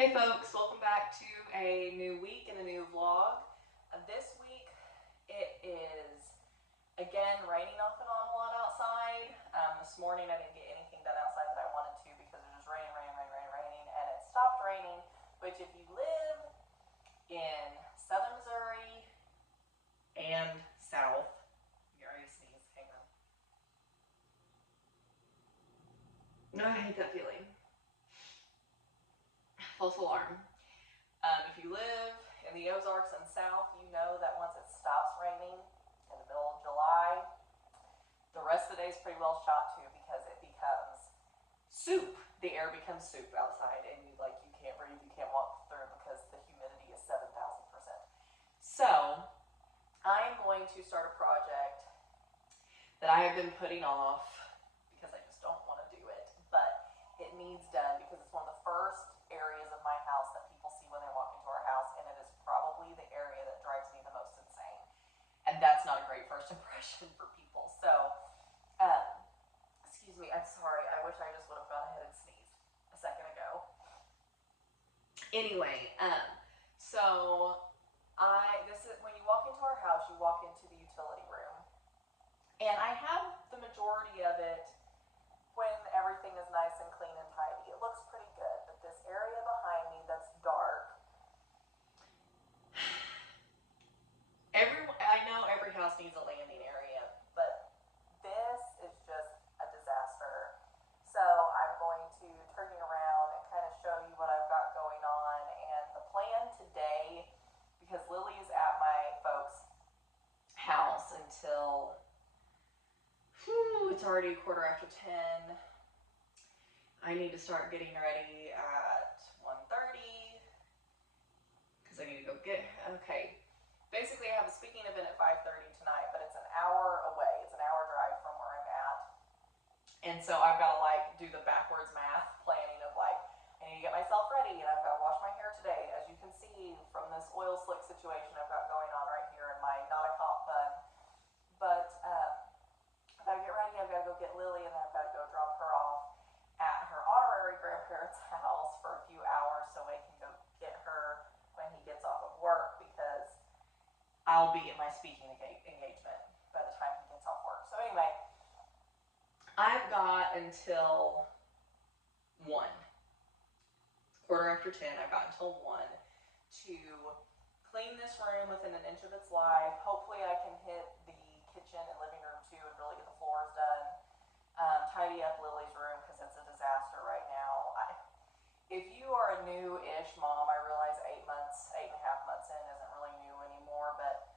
Hey folks, welcome back to a new week and a new vlog. This week it is again raining off and on a lot outside. This morning I didn't get anything done outside that I wanted to because it was raining, and it stopped raining, which if you live in southern Missouri and south, you already sneeze, hang on. I hate that feeling. False alarm. If you live in the Ozarks and south, you know that once it stops raining in the middle of July, the rest of the day is pretty well shot too because it becomes soup. The air becomes soup outside and you can't breathe, you can't walk through because the humidity is 7,000%. So I'm going to start a project that I have been putting off because I just don't want to do it, but it needs done because it's one of the first areas of my house that people see when they walk into our house, and it is probably the area that drives me the most insane. And that's not a great first impression for people. So, excuse me, I'm sorry. I wish I just would have gone ahead and sneezed a second ago. Anyway, this is when you walk into our house, you walk into the utility room. And I have the majority of it when everything is nice and clean and tidy. It looks pretty good, but this area behind me that's dark, I know every house needs a landing area, but this is just a disaster. So I'm going to turn you around and kind of show you what I've got going on. And the plan today, because Lily is at my folks' house until it's already 10:15. I need to start getting ready at 1:30 because I need to go get, okay. Basically, I have a speaking event at 5:30 tonight, but it's an hour away. It's an hour drive from where I'm at. And so I've got to do the backwards math planning of I need to get myself ready and I've got to wash my hair today. As you can see from this oil slick situation I've got going on right here in my not a cop bun. But I've got to get ready, I've got to go get Lily, and then I've got to go drop her off at her honorary grandparents' house for a few hours so I can go get her when he gets off of work because I'll be at my speaking engagement by the time he gets off work. So anyway, I've got until 1. 10:15. I've got until 1 to clean this room within an inch of its life. Hopefully I can hit the kitchen and living room too and really get the floors done. Tidy up Lily's room because it's a disaster right now. If you are a new-ish mom, I realize 8.5 months in isn't really new anymore, but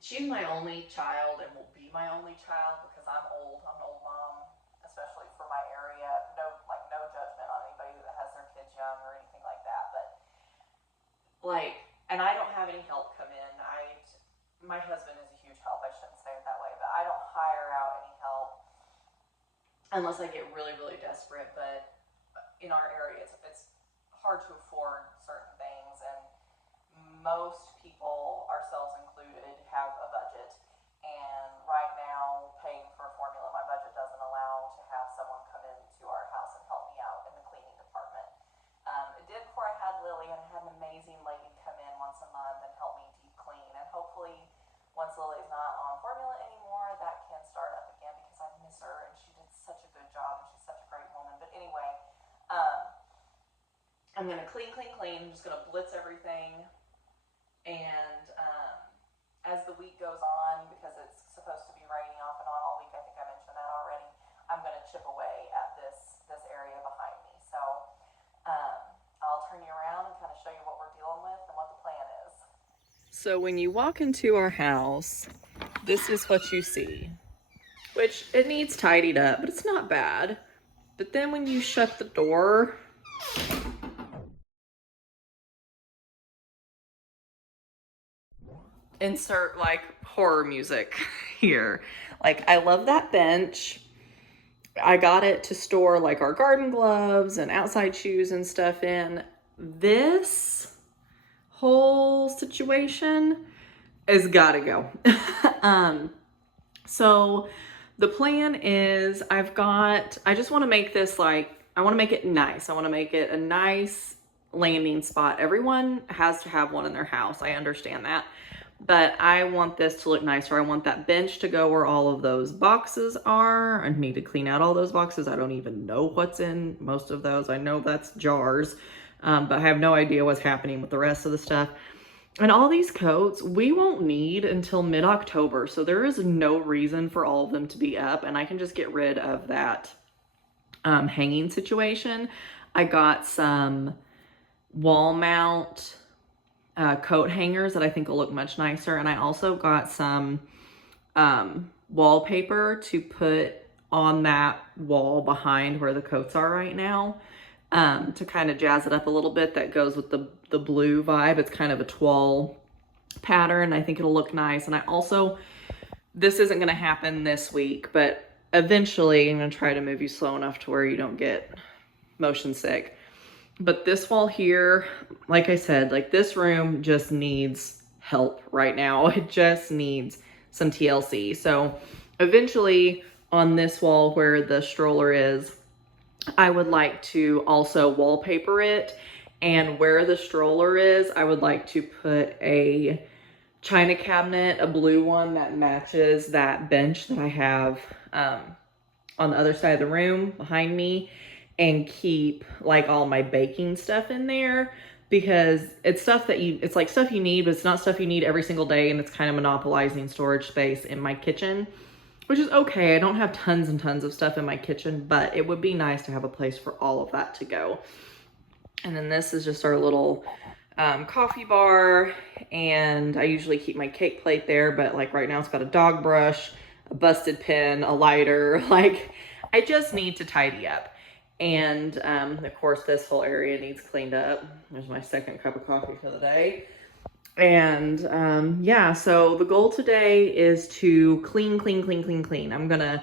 she's my only child and will be my only child because I'm old. I'm an old mom, especially for my area. No judgment on anybody that has their kids young or anything like that, but and I don't have any help come in. My husband is a huge help. I shouldn't say it that way, but I don't hire out any help unless I get really, really desperate. But in our area, it's hard to afford certain things, and most people, ourselves included, have a budget. And right now, paying for a formula, my budget doesn't allow to have someone come into our house and help me out in the cleaning department. It did before I had Lily, and I had an amazing lady come in once a month and help me deep clean. And hopefully, once Lily's not on formula anymore, that can start up again because I miss her and she did such a good job and she's such a great woman. But anyway, I'm going to clean. I'm just going to blitz everything. And as the week goes on, because it's supposed to be raining off and on all week, I think I mentioned that already, I'm going to chip away at this area behind me. So I'll turn you around and kind of show you what we're dealing with and what the plan is. So when you walk into our house, this is what you see, which it needs tidied up, but it's not bad. But then when you shut the door, insert horror music here. I love that bench. I got it to store our garden gloves and outside shoes and stuff in. This whole situation has got to go. So the plan is I just want to make this I want to make it nice. I want to make it a nice landing spot. Everyone has to have one in their house. I understand that. But I want this to look nicer. I want that bench to go where all of those boxes are. I need to clean out all those boxes. I don't even know what's in most of those. I know that's jars, but I have no idea what's happening with the rest of the stuff. And all these coats, we won't need until mid-October. So there is no reason for all of them to be up, and I can just get rid of that hanging situation. I got some wall mount coat hangers that I think will look much nicer. And I also got some wallpaper to put on that wall behind where the coats are right now, to kind of jazz it up a little bit. That goes with the blue vibe. It's kind of a toile pattern. I think it'll look nice. And I also, this isn't going to happen this week, but eventually I'm going to try to move you slow enough to where you don't get motion sick. But this wall here, like I said, like this room just needs help right now. It just needs some TLC. So eventually on this wall where the stroller is, I would like to also wallpaper it. And where the stroller is, I would like to put a china cabinet, a blue one that matches that bench that I have on the other side of the room behind me, and keep like all my baking stuff in there, because it's stuff that it's like stuff you need, but it's not stuff you need every single day, and it's kind of monopolizing storage space in my kitchen, which is okay. I don't have tons and tons of stuff in my kitchen, but it would be nice to have a place for all of that to go. And then this is just our little coffee bar, and I usually keep my cake plate there, but like right now it's got a dog brush, a busted pen, a lighter. Like I just need to tidy up. And of course this whole area needs cleaned up. There's my second cup of coffee for the day. And yeah, so the goal today is to clean. I'm gonna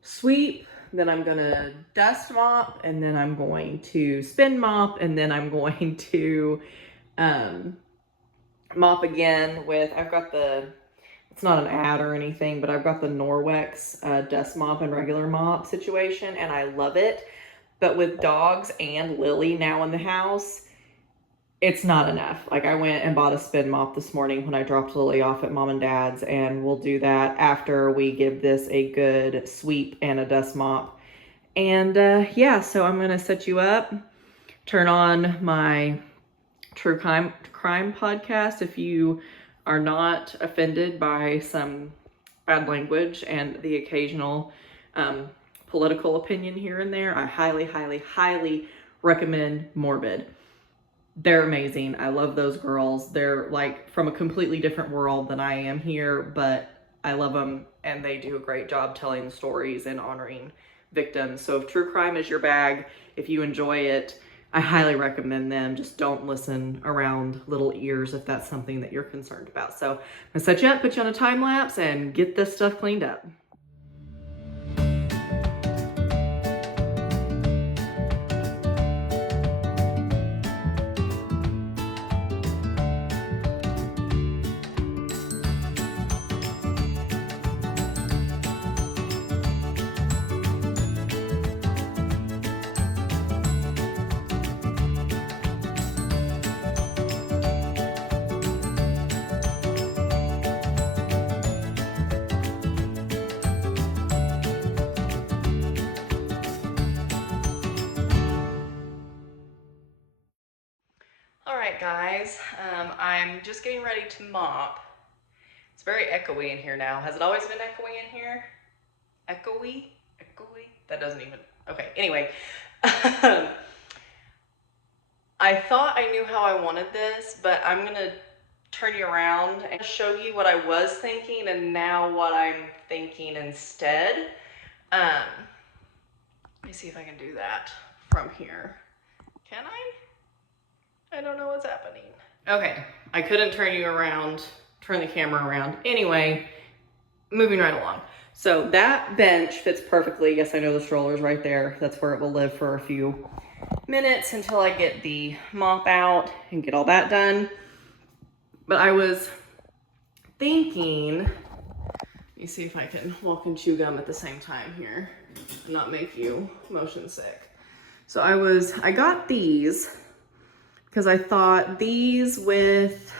sweep, then I'm gonna dust mop, and then I'm going to spin mop, and then I'm going to mop again with, I've got it's not an ad or anything, but I've got the Norwex dust mop and regular mop situation, and I love it. But with dogs and Lily now in the house, it's not enough. Like I went and bought a spin mop this morning when I dropped Lily off at mom and dad's, and we'll do that after we give this a good sweep and a dust mop. And yeah, so I'm gonna set you up, turn on my true crime podcast if you are not offended by some bad language and the occasional political opinion here and there. I highly recommend Morbid. They're amazing. I love those girls. They're like from a completely different world than I am here, but I love them, and they do a great job telling stories and honoring victims. So if true crime is your bag, if you enjoy it, I highly recommend them. Just don't listen around little ears if that's something that you're concerned about. So I'm gonna set you up, put you on a time lapse, and get this stuff cleaned up. Alright guys, I'm just getting ready to mop. It's very echoey in here now. Has it always been echoey in here? Echoey? Echoey? That doesn't even... Okay, anyway. I thought I knew how I wanted this, but I'm going to turn you around and show you what I was thinking and now what I'm thinking instead. Let me see if I can do that from here. Can I? I don't know what's happening. Okay, I couldn't turn the camera around. Anyway, moving right along. So that bench fits perfectly. Yes, I know the stroller's right there. That's where it will live for a few minutes until I get the mop out and get all that done. But I was thinking, let me see if I can walk and chew gum at the same time here and not make you motion sick. So I got these because I thought these with,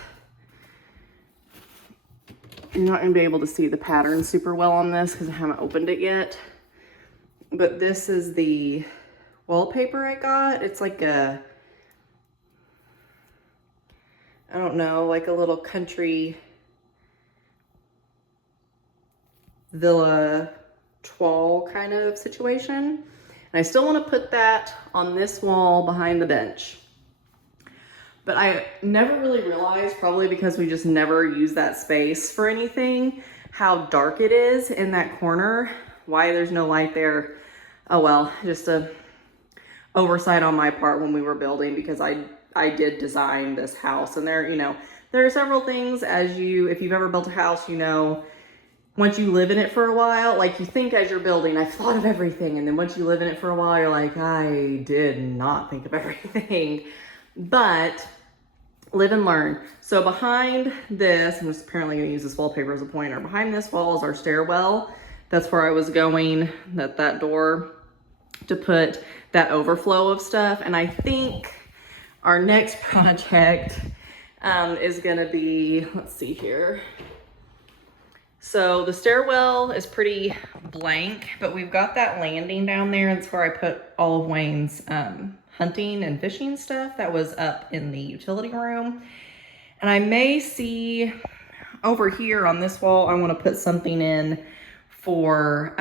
you're not gonna be able to see the pattern super well on this because I haven't opened it yet. But this is the wallpaper I got. It's like a, I don't know, like a little country villa toile kind of situation. And I still want to put that on this wall behind the bench. But I never really realized, probably because we just never use that space for anything, how dark it is in that corner, why there's no light there. Oh well, just a oversight on my part when we were building, because I did design this house, and there, you know, there are several things, as you, if you've ever built a house, you know, once you live in it for a while, like you think as you're building, I've thought of everything, and then once you live in it for a while, you're like, I did not think of everything. But live and learn. So behind this, I'm just apparently gonna use this wallpaper as a pointer. Behind this wall is our stairwell. That's where I was going, that door, to put that overflow of stuff. And I think our next project is gonna be, let's see here. So the stairwell is pretty blank, but we've got that landing down there. That's where I put all of Wayne's hunting and fishing stuff that was up in the utility room. And I may see over here on this wall, I want to put something in for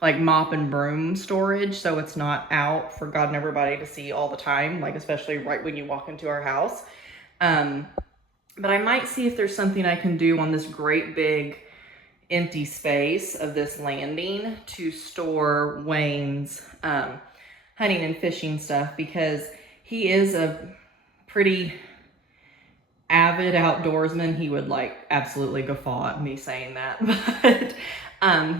like mop and broom storage, so it's not out for God and everybody to see all the time, like especially right when you walk into our house. But I might see if there's something I can do on this great big empty space of this landing to store Wayne's hunting and fishing stuff, because he is a pretty avid outdoorsman. He would like absolutely guffaw at me saying that, but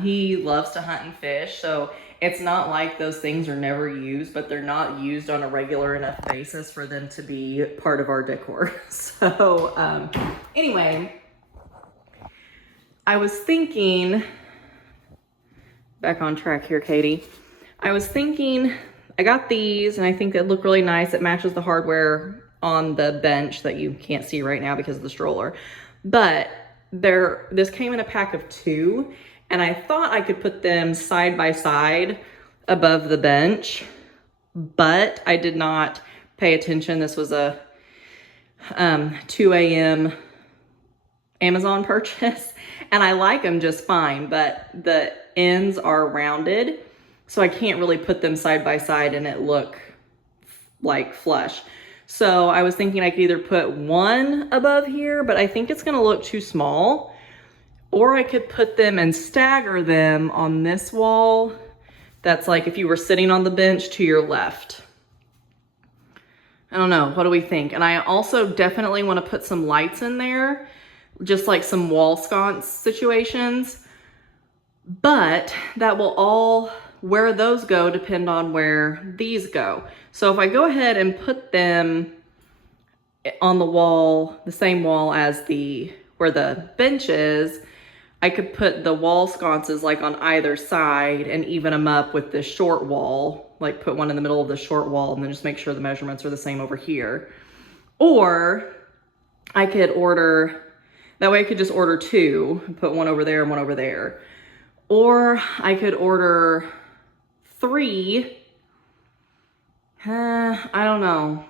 he loves to hunt and fish. So it's not like those things are never used, but they're not used on a regular enough basis for them to be part of our decor. So anyway, I was thinking, back on track here, Katie. I was thinking, I got these and I think they look really nice. It matches the hardware on the bench that you can't see right now because of the stroller. But this came in a pack of 2, and I thought I could put them side by side above the bench, but I did not pay attention. This was a 2 a.m. Amazon purchase, and I like them just fine, but the ends are rounded, so I can't really put them side by side and it look like flush. So I was thinking I could either put one above here, but I think it's gonna look too small, or I could put them and stagger them on this wall. That's like if you were sitting on the bench to your left. I don't know, what do we think? And I also definitely wanna put some lights in there, just like some wall sconce situations, but that will all, where those go depend on where these go. So if I go ahead and put them on the wall, the same wall as where the bench is, I could put the wall sconces like on either side and even them up with this short wall, like put one in the middle of the short wall and then just make sure the measurements are the same over here. Or I could order, that way I could just order 2, put one over there and one over there. Or I could order 3. I don't know.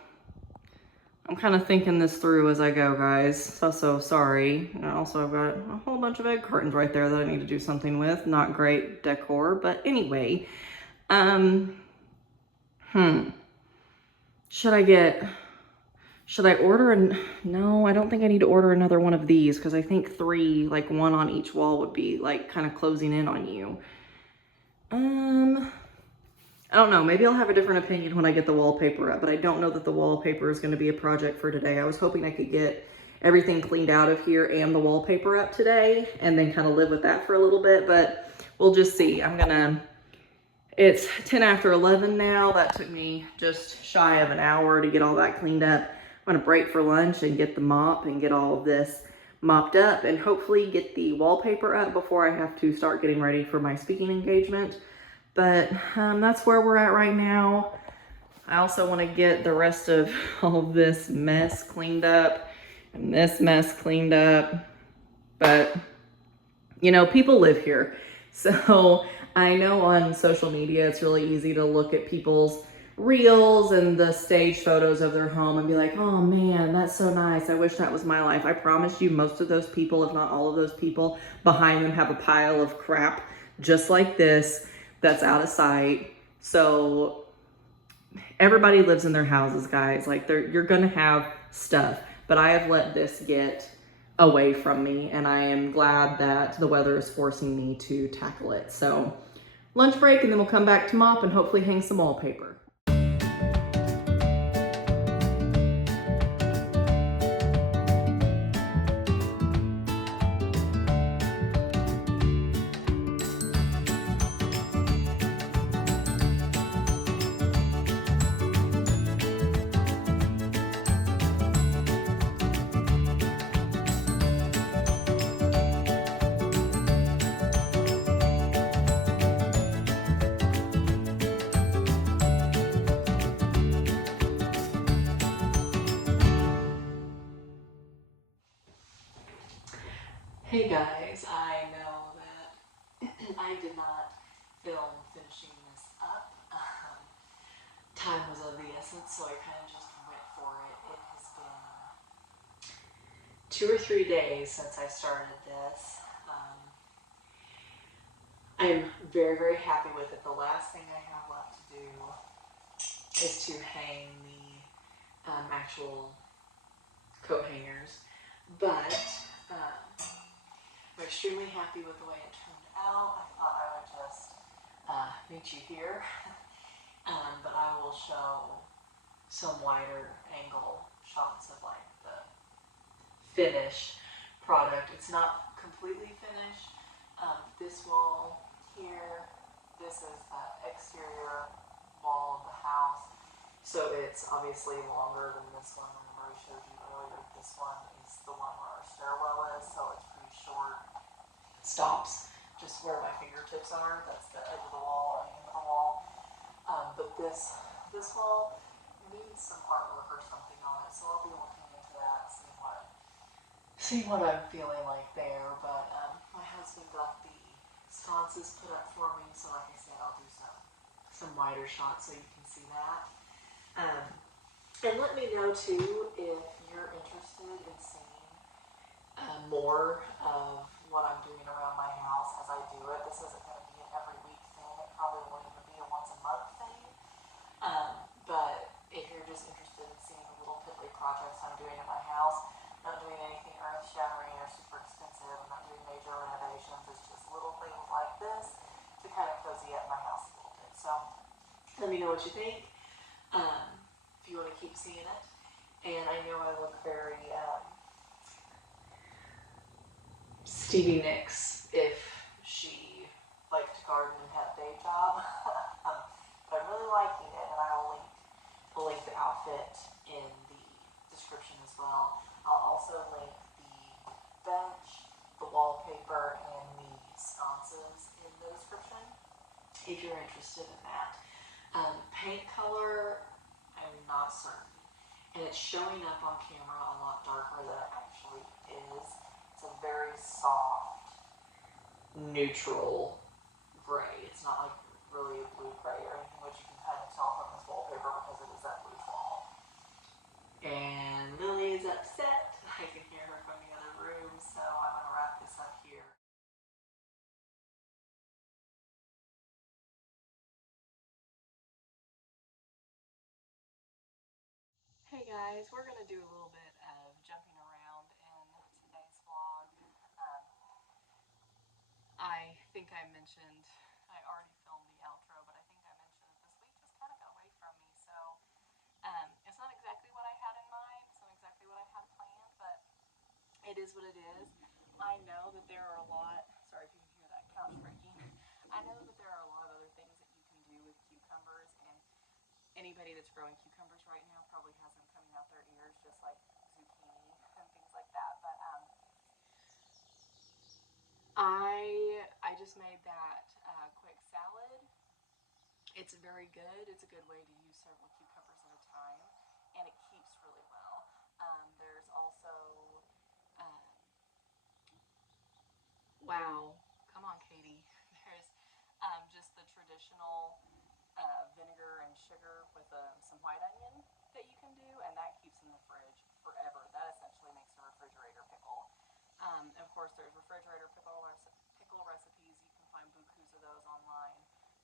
I'm kind of thinking this through as I go, guys. So sorry. And also I've got a whole bunch of egg cartons right there that I need to do something with. Not great decor, but anyway. Should I order no, I don't think I need to order another one of these, because I think 3, like 1 on each wall, would be like kind of closing in on you. I don't know, maybe I'll have a different opinion when I get the wallpaper up, but I don't know that the wallpaper is going to be a project for today. I was hoping I could get everything cleaned out of here and the wallpaper up today and then kind of live with that for a little bit, but we'll just see. It's 10 after 11 now. That took me just shy of an hour to get all that cleaned up. I'm gonna break for lunch and get the mop and get all of this mopped up and hopefully get the wallpaper up before I have to start getting ready for my speaking engagement. But that's where we're at right now. I also want to get the rest of all of this mess cleaned up and this mess cleaned up. But, you know, people live here. So I know on social media, it's really easy to look at people's reels and the stage photos of their home and be like, oh man, that's so nice. I wish that was my life. I promise you, most of those people, if not all of those people, behind them have a pile of crap just like this that's out of sight. So everybody lives in their houses, guys. Like you're gonna have stuff, but I have let this get away from me, and I am glad that the weather is forcing me to tackle it. So lunch break, and then we'll come back to mop and hopefully hang some wallpaper. Hey guys, I know that I did not film finishing this up. Time was of the essence, so I kind of just went for it. It has been 2 or 3 days since I started this. I am very, very happy with it. The last thing I have left to do is to hang the actual coat hangers, but I'm extremely happy with the way it turned out. I thought I would just meet you here, but I will show some wider angle shots of like the finished product. It's not completely finished. This wall here, this is the exterior wall of the house. So it's obviously longer than this one. Remember I showed you earlier, this one is the one where our stairwell is, so it's pretty short. It stops just where my fingertips are. That's the edge of the wall or the end of the wall. But this wall needs some artwork or something on it, so I'll be looking into that and see what I'm feeling like there. But my husband got the sconces put up for me, so like I said, I'll do some wider shots so you can see that. And let me know too if you're interested in seeing more of what I'm doing around my house as I do it. This isn't going to be an every week thing. It probably won't even be a once a month thing. But if you're just interested in seeing the little piddly projects I'm doing at my house, not doing anything earth shattering or super expensive, I'm not doing major renovations, it's just little things like this to kind of cozy up my house a little bit. So let me know what you think. If you want to keep seeing it. And I know I look very Stevie Nicks if she liked to garden and had a day job. But I'm really liking it, and I'll link the outfit in the description as well. I'll also link the bench, the wallpaper, and the sconces in the description if you're interested in that. Paint color, I'm not certain. And it's showing up on camera a lot darker than it actually is. It's a very soft, neutral gray. It's not like really a blue gray or anything, which you can kind of tell from this wallpaper because it is that blue wall. And Lily is upset. I can hear her from the other room, so I'm going to wrap this up here. Hey guys, we're going to do a little bit of jumping around in today's vlog. I think I mentioned, I already filmed the outro, but I think I mentioned that this week just kind of got away from me. So it's not exactly what I had in mind, it's not exactly what I had planned, but it is what it is. I know that there are a lot, sorry if you can hear that couch creaking. I know that there are a lot of other things that you can do with cucumbers, and anybody that's growing cucumbers right now probably has them coming out their ears just like zucchini and things like that. But I just made that quick salad, It's very good. It's a good way to use several cucumbers at a time, and it keeps really well. There's also, wow, come on, Katie. There's just the traditional vinegar and sugar with some white onion that you can do, and that keeps in the fridge forever. That essentially makes a refrigerator pickle. Of course, there's refrigerator pickle recipes. You can find bukus of those online.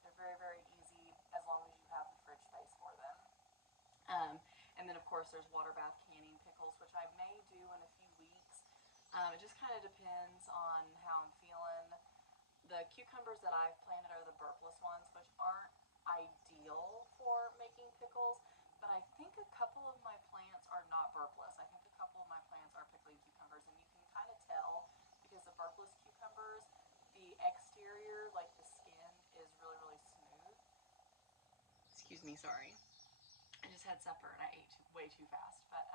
They're very, very easy as long as you have the fridge space for them. And then, of course, there's water bath canning pickles, which I may do in a few weeks. It just kind of depends on how I'm feeling. The cucumbers that I've planted are the burpless ones, which aren't ideal for making pickles, but I think a couple of my plants are not burpless. I think a couple of my plants are pickling cucumbers, and you can kind of tell because the burpless cucumbers, the exterior, like the skin, is really, really smooth. Excuse me, sorry. I just had supper and I ate way too fast. But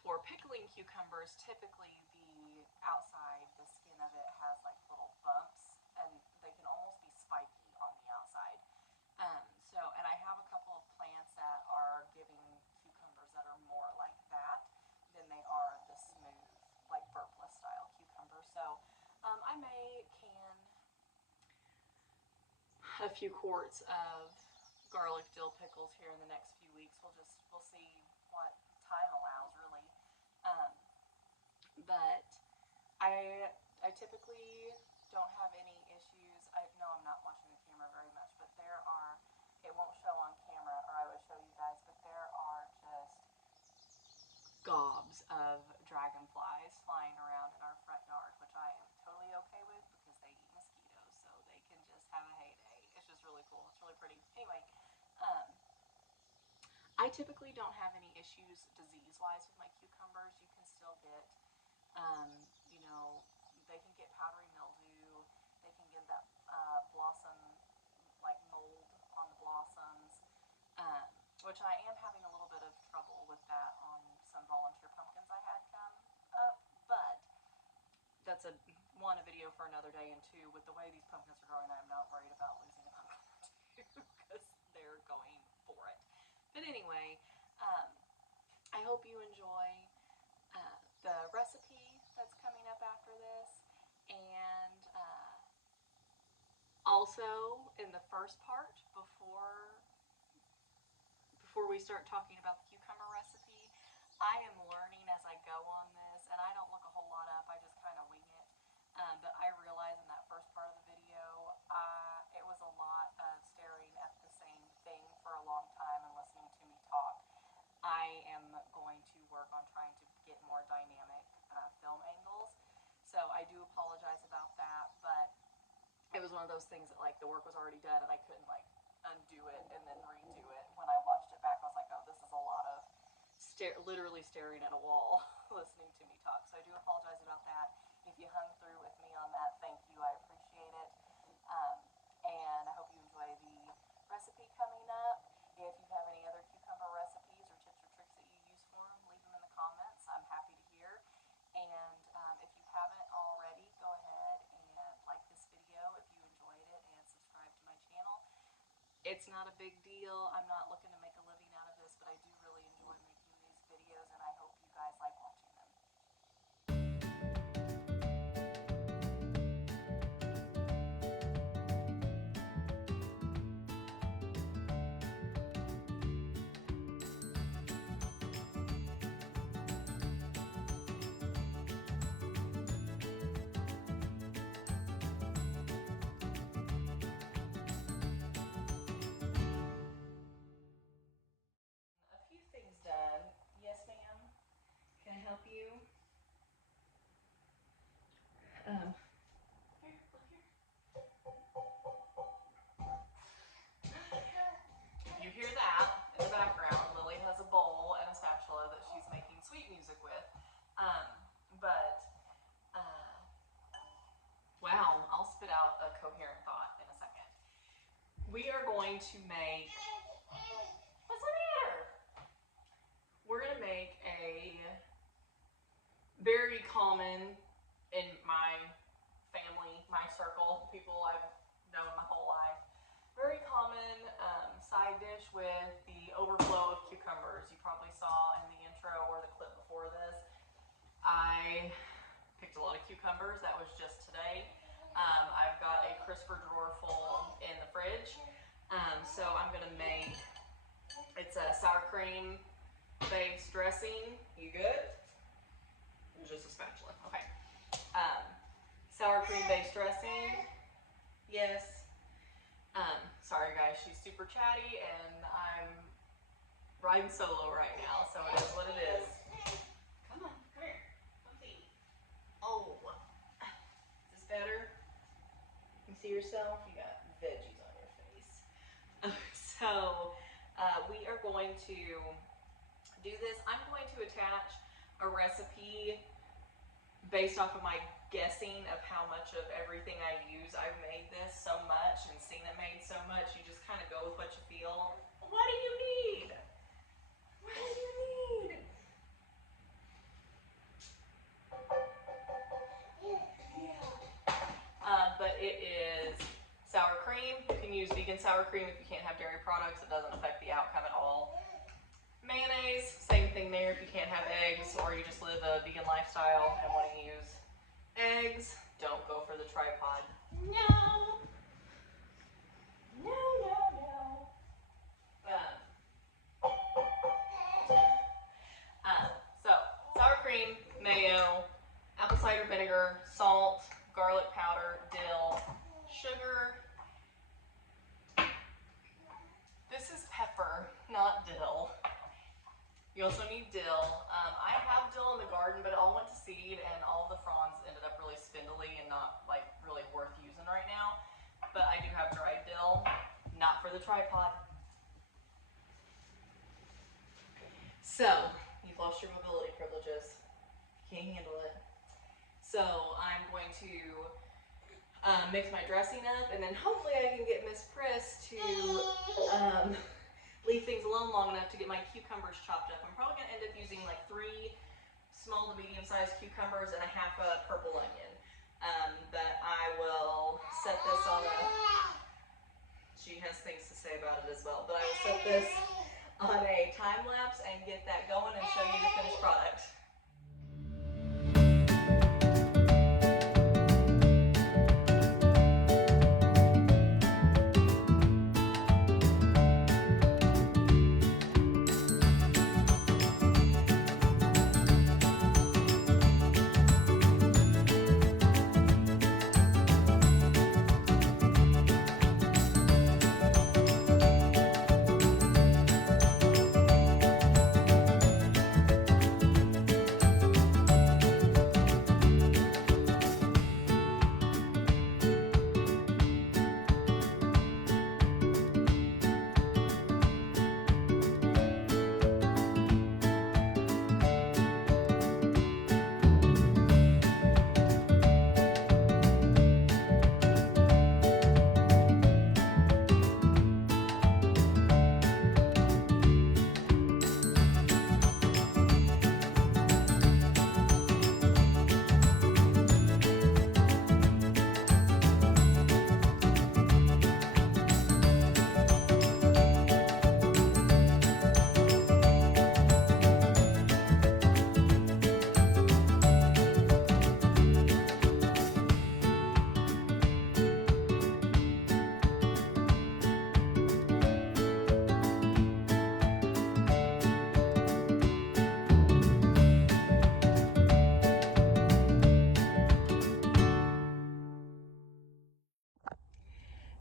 for pickling cucumbers, typically the outside, the skin of it has like little bumps, and they can almost be spiky on the outside. And I have a couple of plants that are giving cucumbers that are more like that than they are the smooth, like burpless style cucumber. So I may can a few quarts of garlic dill pickles here in the next few weeks. We'll see what time allows, really. But I typically don't have any issues. I know I'm not watching the camera very much, but it won't show on camera, or I would show you guys, but there are just gobs of dragonflies flying around in our front yard, which I am totally okay with because they eat mosquitoes, so they can just have a heyday. It's just really cool. It's really pretty. Anyway, I typically don't have any issues disease-wise with my cucumbers. You can still get, they can get powdery mildew. They can get that blossom, like mold on the blossoms, which I am having a little bit of trouble with that on some volunteer pumpkins I had come up. But that's a video for another day, and two, with the way these pumpkins are growing, I'm not worried about losing a pumpkin or two because they're going for it. But anyway, I hope you enjoy the recipe that's coming up after this, and also in the first part, before we start talking about the cucumber recipe, I am learning as I go on this, and I don't look a whole lot up, I just kind of wing it. But I realized in that first part of the video, it was a lot of staring at the same thing for a long time and listening to me talk. I am going to work on trying to get more dynamic film angles. So I do apologize about that, but it was one of those things that like the work was already done and I couldn't like undo it and then redo it. When I watched it back, I was like, oh, this is a lot of literally staring at a wall listening to me talk. So I do apologize about that. If you hung through with me on that, thank you. I appreciate it. And I hope you enjoy the recipe coming up. If you have any other cucumber recipes or tips or tricks that you use for them, leave them in the comments. I'm happy to hear. And if you haven't already, go ahead and like this video if you enjoyed it and subscribe to my channel. It's not a big deal. I'm not looking to make a living out of this, but I do really enjoy making these videos, and I hope you guys like watching them. Done. Yes, ma'am. Can I help you? Here, look here. You hear that in the background. Lily has a bowl and a spatula that she's making sweet music with. Wow, I'll spit out a coherent thought in a second. We are going to make, what's the matter? We're going to make a very common in my family, my circle, people I've known my whole life, very common I picked a lot of cucumbers. That was just today. I've got a crisper drawer full in the fridge. So I'm gonna make, it's a sour cream based dressing. You good? Just a spatula, okay. Sour cream based dressing, yes. Sorry guys, she's super chatty and I'm riding solo right now, so it is what it is. Come on, come here, come see. Oh, is this better? You see yourself? You got veggies on your face. So we are going to do this. I'm going to attach a recipe based off of my guessing of how much of everything I use. I've made this so much and seen it made so much, you just kind of go with what you feel. What do you need? What do you need? But it is sour cream. You can use vegan sour cream if you can't have dairy products. It doesn't affect the outcome at all. Mayonnaise, same thing there if you can't have eggs or you just live a vegan lifestyle and want to use eggs. Don't go for the tripod. No. No, no, no. So, sour cream, mayo, apple cider vinegar, salt, garlic powder, dill, sugar. This is pepper, not dill. You also need dill. I have dill in the garden, but it all went to seed and all the fronds ended up really spindly and not like really worth using right now. But I do have dried dill, not for the tripod. So, you've lost your mobility privileges. Can't handle it. So I'm going to mix my dressing up and then hopefully I can get Miss Pris to leave things alone long enough to get my cucumbers chopped up. I'm probably going to end up using like 3 small to medium-sized cucumbers and a half a purple onion. But I will set this on a, she has things to say about it as well, but I will set this on a time lapse and get that going and show you the finished product.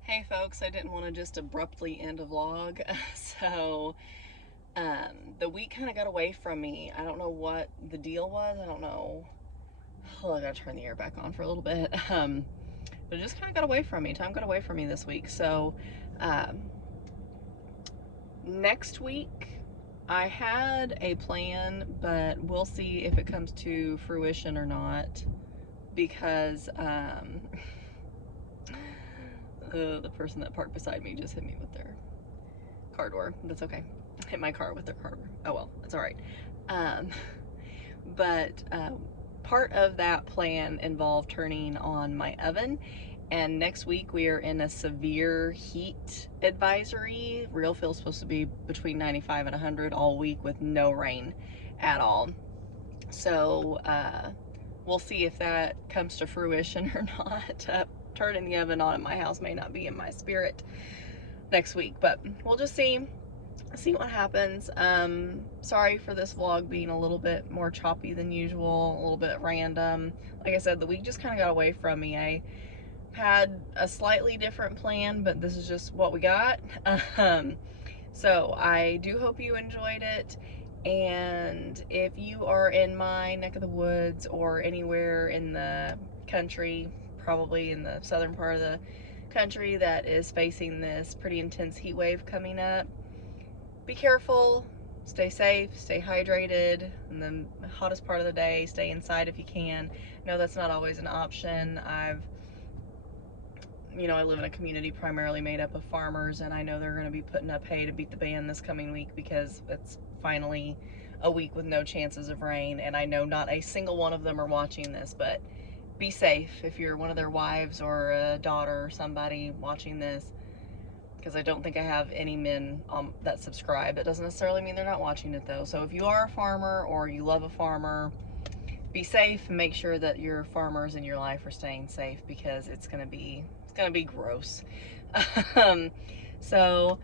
Hey folks, I didn't want to just abruptly end a vlog, so the week kind of got away from me. I don't know what the deal was. I don't know. Oh, I gotta turn the air back on for a little bit. But it just kind of got away from me. Time got away from me this week. So next week I had a plan, but we'll see if it comes to fruition or not, because the person that parked beside me just hit me with their car door. That's okay. Hit my car with their car door. Oh well, it's all right. But part of that plan involved turning on my oven, and next week we are in a severe heat advisory. Real feels supposed to be between 95 and 100 all week with no rain at all. So we'll see if that comes to fruition or not. Turning the oven on at my house may not be in my spirit next week, but we'll just see what happens. Sorry for this vlog being a little bit more choppy than usual, a little bit random. Like I said, the week just kind of got away from me. I had a slightly different plan, but this is just what we got. So I do hope you enjoyed it, and if you are in my neck of the woods or anywhere in the country, probably in the southern part of the country that is facing this pretty intense heat wave coming up, be careful, stay safe, stay hydrated in the hottest part of the day, stay inside if you can. No, that's not always an option. I live in a community primarily made up of farmers, and I know they're going to be putting up hay to beat the band this coming week because it's finally a week with no chances of rain, and I know not a single one of them are watching this, but be safe if you're one of their wives or a daughter or somebody watching this, because I don't think I have any men that subscribe. It doesn't necessarily mean they're not watching it though. So if you are a farmer or you love a farmer, be safe and make sure that your farmers in your life are staying safe, because it's gonna be gross. So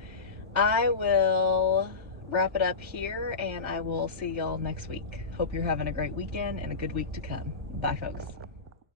I will wrap it up here, and I will see y'all next week. Hope you're having a great weekend and a good week to come. Bye, folks.